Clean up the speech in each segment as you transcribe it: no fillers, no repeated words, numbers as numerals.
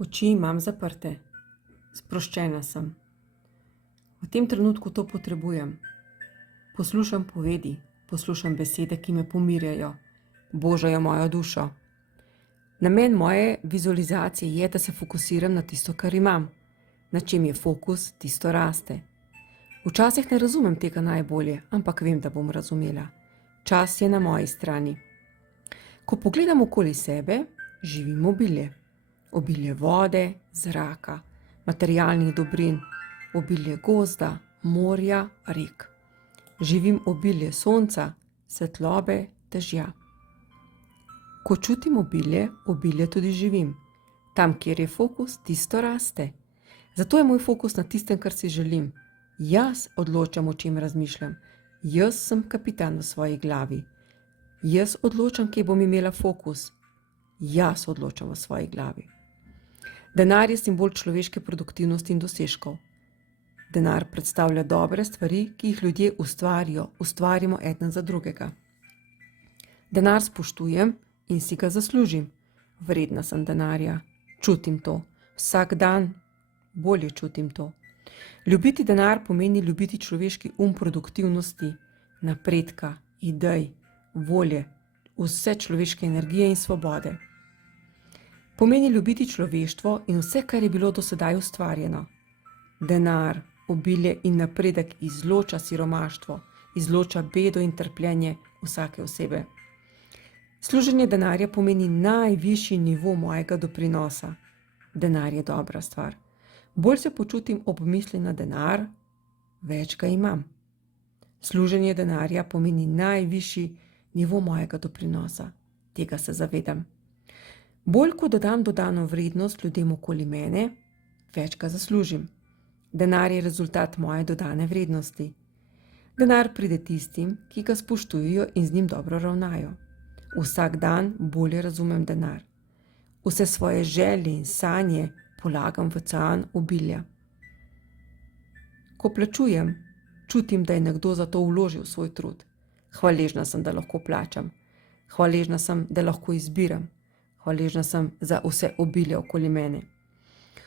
Oči imam zaprte, sproščena sem. V tem trenutku to potrebujem. Poslušam povedi, poslušam besede, ki me pomirjajo, božajo mojo dušo. Namen moje vizualizacije je, da se fokusiram na tisto, kar imam. Na čem je fokus, tisto raste. Včasih ne razumem tega najbolje, ampak vem, da bom razumela. Čas je na moji strani. Ko pogledam okoli sebe, živim obilje. Obilje vode, zraka, materialnih dobrin, obilje gozda, morja, rek. Živim obilje sonca, svetlobe, dežja. Ko čutim obilje tudi živim. Tam, kjer je fokus, tisto raste. Zato je moj fokus na tistem, kar si želim. Jaz odločam, o čem razmišljam. Jaz sem kapitan v svoji glavi. Jaz odločam, kje bom imela fokus. Jaz odločam v svoji glavi. Denar je simbol človeške produktivnosti in dosežkov. Denar predstavlja dobre stvari, ki jih ljudje ustvarimo eden za drugega. Denar spoštujem in si ga zaslužim. Vredna sem denarja. Čutim to. Vsak dan bolje čutim to. Ljubiti denar pomeni ljubiti človeški produktivnosti, napredka, idej, volje, vse človeške energije in svobode. Pomeni ljubiti človeštvo in vse, kar je bilo do sedaj ustvarjeno. Denar, obilje in napredek izloča siromaštvo, izloča bedo in trpljenje vsake osebe. Služenje denarja pomeni najvišji nivo mojega doprinosa. Denar je dobra stvar. Bolj se počutim ob misli na denar, več ga imam. Služenje denarja pomeni najvišji nivo mojega doprinosa. Tega se zavedam. Bolj ko dodam dodano vrednost ljudem okoli mene, več ga zaslužim. Denar je rezultat moje dodane vrednosti. Denar pride tistim, ki ga spoštujejo in z njim dobro ravnajo. Vsak dan bolje razumem denar. Vse svoje želje in sanje polagam v ocean obilja. Ko plačujem, čutim, da je nekdo za to vložil svoj trud. Hvaležna sem, da lahko plačam. Hvaležna sem, da lahko izbiram. Hvaležna sem za vse obilje okoli mene.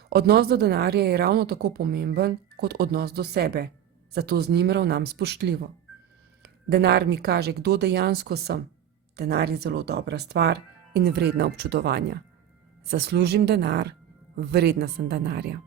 Odnos do denarja je ravno tako pomemben kot odnos do sebe, zato z njim ravnam spoštljivo. Denar mi kaže, kdo dejansko sem. Denar je zelo dobra stvar in vredna občudovanja. Zaslužim denar, vredna sem denarja.